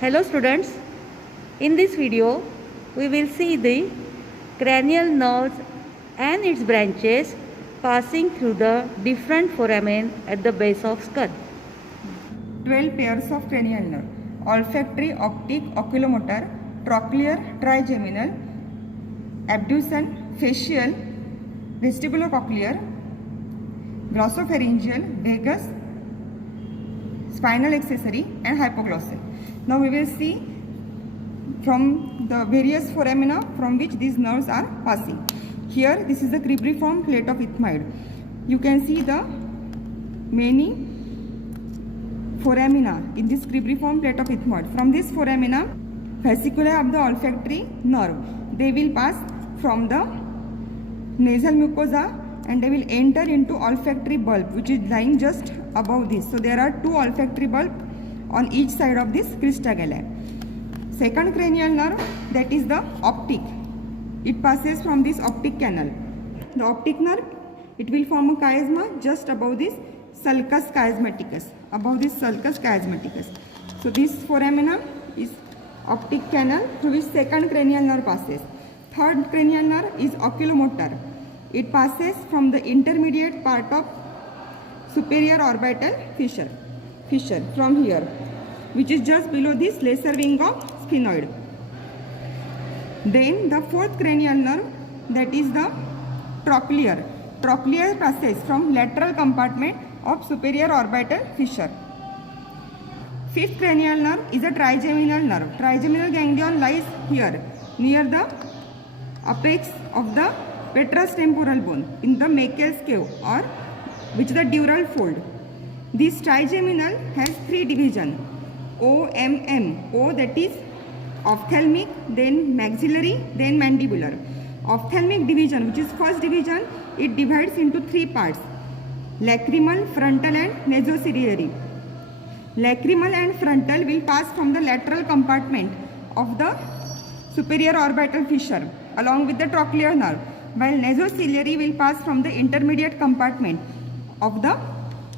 Hello students, in this video we will see the cranial nerves and its branches passing through the different foramen at the base of skull. 12 pairs of cranial nerve: olfactory, optic, oculomotor, trochlear, trigeminal, abducens, facial, vestibulocochlear, glossopharyngeal, vagus, spinal accessory and hypoglossal. Now we will see from the various foramina from which these nerves are passing. Here this is the cribriform plate of ethmoid. You can see the many foramina in this cribriform plate of ethmoid. From this foramina, fasciculi of the olfactory nerve, they will pass from the nasal mucosa and they will enter into olfactory bulb, which is lying just above this. So there are two olfactory bulbs on each side of this crista galli. Second cranial nerve, that is the optic. It passes from this optic canal. The optic nerve, it will form a chiasma just above this sulcus chiasmaticus. So this foramina is optic canal through which second cranial nerve passes. Third cranial nerve is oculomotor. It passes from the intermediate part of superior orbital fissure from here, which is just below this lesser wing of sphenoid. Then the fourth cranial nerve, that is the trochlear. Trochlear passes from lateral compartment of superior orbital fissure. Fifth cranial nerve is a trigeminal nerve. Trigeminal ganglion lies here near the apex of the petrous temporal bone in the Meckel's cave, or which is the dural fold. This trigeminal has three divisions: OMM. O, that is ophthalmic, then maxillary, then mandibular. Ophthalmic division, which is first division, it divides into three parts: lacrimal, frontal and nasociliary. Lacrimal and frontal will pass from the lateral compartment of the superior orbital fissure along with the trochlear nerve, while nasociliary will pass from the intermediate compartment of the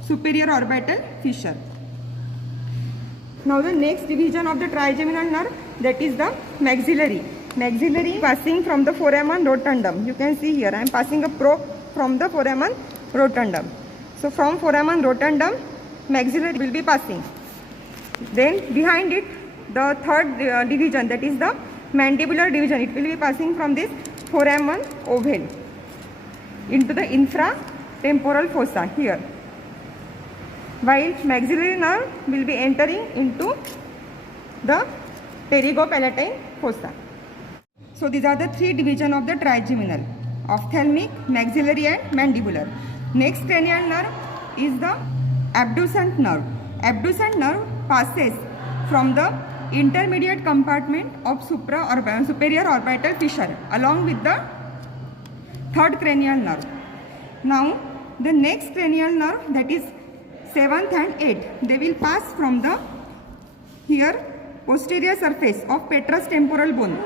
superior orbital fissure. Now the next division of the trigeminal nerve, that is the maxillary. Maxillary passing from the foramen rotundum. You can see here I am passing a probe from the foramen rotundum. So from foramen rotundum, maxillary will be passing. Then behind it, the third division, that is the mandibular division, it will be passing from this foramen ovale into the infratemporal fossa here, while maxillary nerve will be entering into the pterygopalatine fossa. So these are the three divisions of the trigeminal: ophthalmic, maxillary and mandibular. Next cranial nerve is the abducent nerve. Abducent nerve passes from the intermediate compartment of superior orbital fissure along with the third cranial nerve. Now the next cranial nerve, that is 7th and 8th, they will pass from the here posterior surface of petrous temporal bone.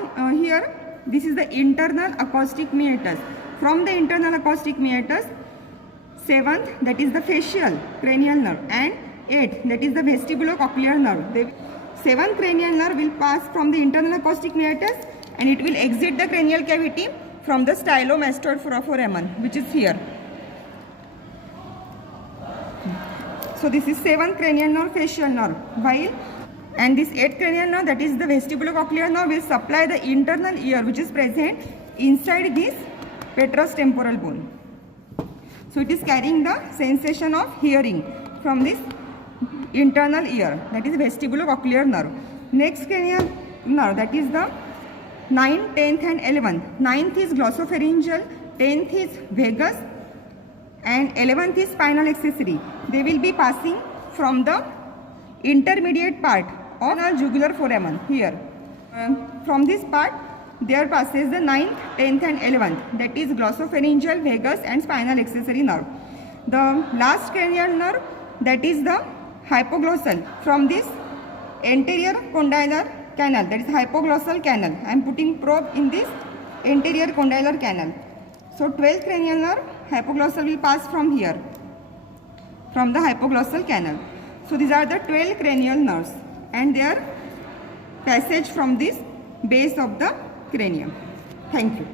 Here this is the internal acoustic meatus. From the internal acoustic meatus, 7th, that is the facial cranial nerve, and 8th, that is the vestibulocochlear nerve. 7th cranial nerve will pass from the internal acoustic meatus and it will exit the cranial cavity from the stylomastoid foramen, which is here. So this is 7th cranial nerve, facial nerve, and this 8th cranial nerve, that is the vestibulocochlear nerve, will supply the internal ear which is present inside this petrous temporal bone. So it is carrying the sensation of hearing from this internal ear, that is vestibulocochlear nerve. Next cranial nerve, that is the 9th, 10th and 11th. 9th is glossopharyngeal, 10th is vagus and 11th is spinal accessory. They will be passing from the intermediate part of the jugular foramen here. From this part there passes the 9th, 10th and 11th, that is glossopharyngeal, vagus and spinal accessory nerve. The last cranial nerve, that is the hypoglossal. From this anterior condylar canal, that is hypoglossal canal, I am putting probe in this anterior condylar canal. So 12th cranial nerve, hypoglossal will pass from here, from the hypoglossal canal. So these are the 12 cranial nerves and their passage from this base of the cranium. Thank you.